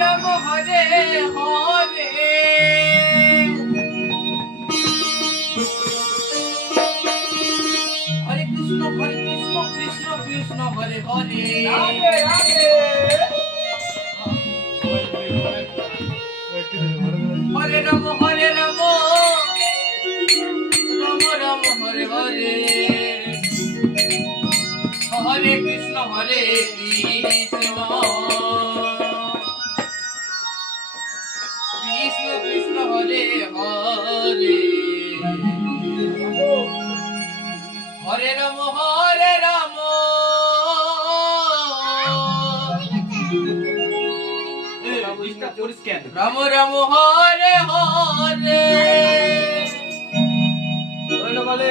রাম হরে হরে হরে কৃষ্ণ কৃষ্ণ কৃষ্ণ হরে হরে রাধে রাধে হরে রাম রাম রাম হরে হরে হরে কৃষ্ণ কৃষ্ণ কৃষ্ণ কৃষ্ণ হরে হরে হরে রাম রাম রাম হরে হরে বলে